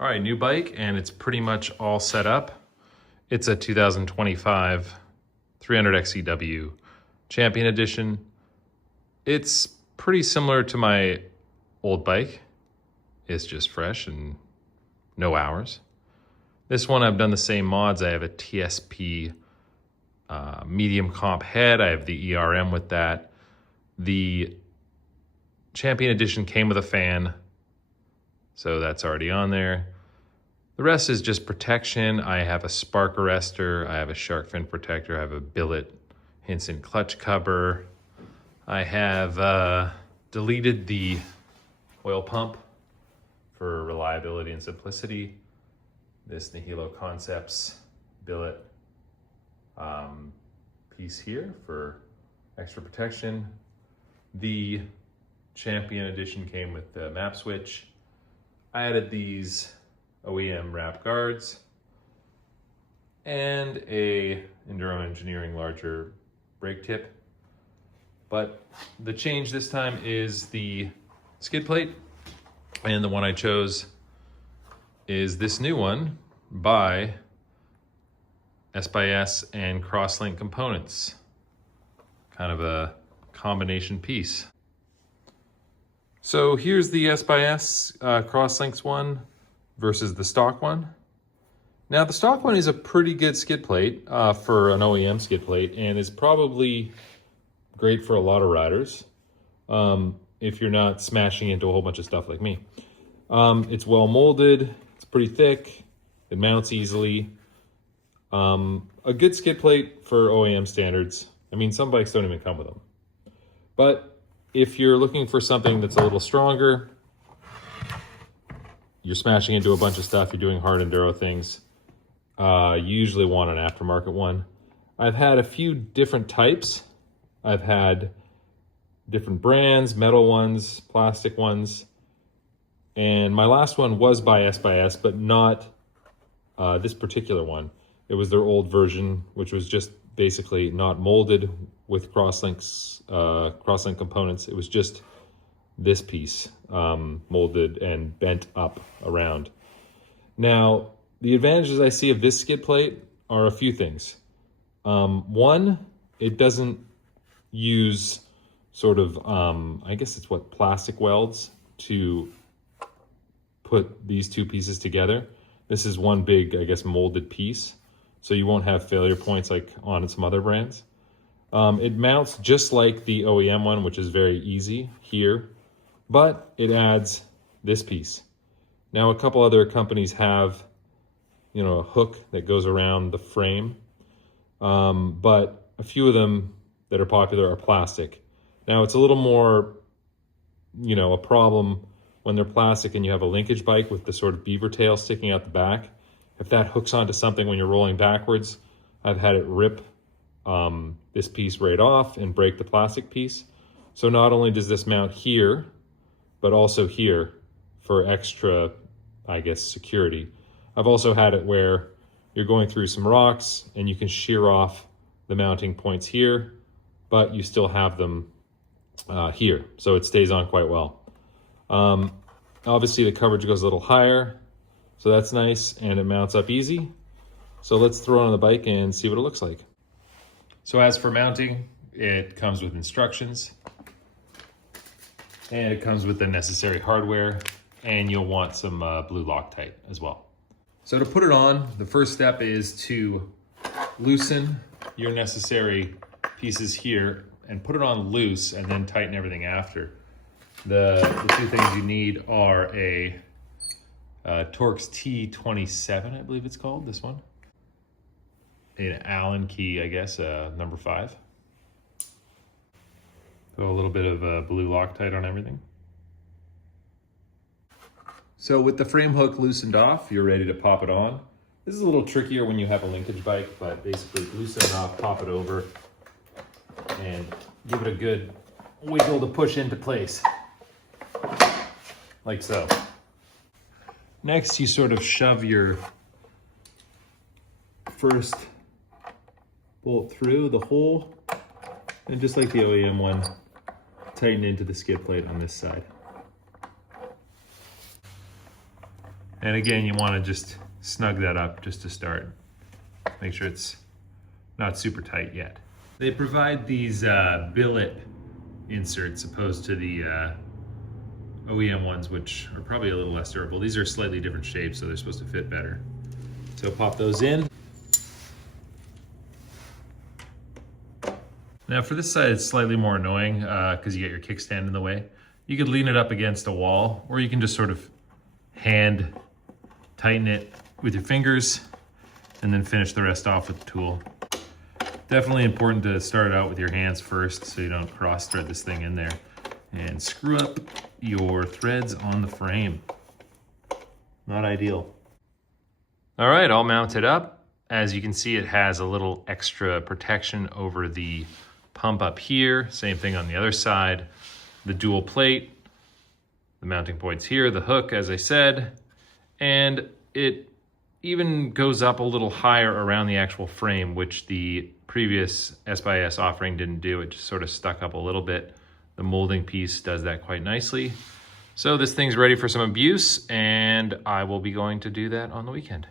All right, new bike, and it's pretty much all set up. It's a 2025 300XCW Champion Edition. It's pretty similar to my old bike. It's just fresh and no hours. This one, I've done the same mods. I have a TSP medium comp head. I have the ERM with that. The Champion Edition came with a fan, so that's already on there. The rest is just protection. I have a spark arrestor. I have a shark fin protector. I have a billet Hinson clutch cover. I have deleted the oil pump for reliability and simplicity. This Nihilo Concepts billet piece here for extra protection. The Champion Edition came with the map switch. I added these OEM wrap guards and a Enduro Engineering larger brake tip. But the change this time is the skid plate, and the one I chose is this new one by SXS and Crosslink Components. Kind of a combination piece. So here's the SXS Crosslinks one versus the stock one. Now the stock one is a pretty good skid plate for an OEM skid plate, and is probably great for a lot of riders if you're not smashing into a whole bunch of stuff like me. It's well molded, it's pretty thick, it mounts easily. A good skid plate for OEM standards. I mean, some bikes don't even come with them. But if you're looking for something that's a little stronger, you're smashing into a bunch of stuff, you're doing hard enduro things, you usually want an aftermarket one. I've had a few different types. I've had different brands, metal ones, plastic ones, and my last one was by SXS, but not this particular one. It was their old version, which was just basically not molded with crosslink components. It was just this piece molded and bent up around. Now, the advantages I see of this skid plate are a few things. One, it doesn't use sort of, I guess it's what, plastic welds to put these two pieces together. This is one big, I guess, molded piece, so you won't have failure points like on some other brands. It mounts just like the OEM one, which is very easy here, but it adds this piece. Now, a couple other companies have, you know, a hook that goes around the frame, but a few of them that are popular are plastic. Now, it's a little more, you know, a problem when they're plastic and you have a linkage bike with the sort of beaver tail sticking out the back. If that hooks onto something when you're rolling backwards, I've had it rip this piece right off and break the plastic piece. So not only does this mount here, but also here for extra, I guess, security. I've also had it where you're going through some rocks and you can shear off the mounting points here, but you still have them here, so it stays on quite well. Obviously the coverage goes a little higher, so that's nice, and it mounts up easy. So let's throw it on the bike and see what it looks like. So as for mounting, it comes with instructions, and it comes with the necessary hardware, and you'll want some blue Loctite as well. So to put it on, the first step is to loosen your necessary pieces here and put it on loose, and then tighten everything after. The two things you need are a Torx T27, I believe it's called, this one. An Allen key, I guess, number 5. So a little bit of blue Loctite on everything. So with the frame hook loosened off, you're ready to pop it on. This is a little trickier when you have a linkage bike, but basically loosen it off, pop it over, and give it a good wiggle to push into place, like so. Next, you sort of shove your first bolt through the hole, and just like the OEM one, tighten into the skid plate on this side. And again, you want to just snug that up just to start. Make sure it's not super tight yet. They provide these billet inserts opposed to the OEM ones, which are probably a little less durable. These are slightly different shapes, so they're supposed to fit better. So pop those in. Now for this side, it's slightly more annoying because you get your kickstand in the way. You could lean it up against a wall, or you can just sort of hand tighten it with your fingers and then finish the rest off with the tool. Definitely important to start out with your hands first so you don't cross thread this thing in there and screw up your threads on the frame. Not ideal. All right, all mounted up. As you can see, it has a little extra protection over the pump up here. Same thing on the other side. The dual plate, the mounting points here, the hook, as I said, and it even goes up a little higher around the actual frame, which the previous S offering didn't do. It just sort of stuck up a little bit. The molding piece does that quite nicely. So this thing's ready for some abuse, and I will be going to do that on the weekend.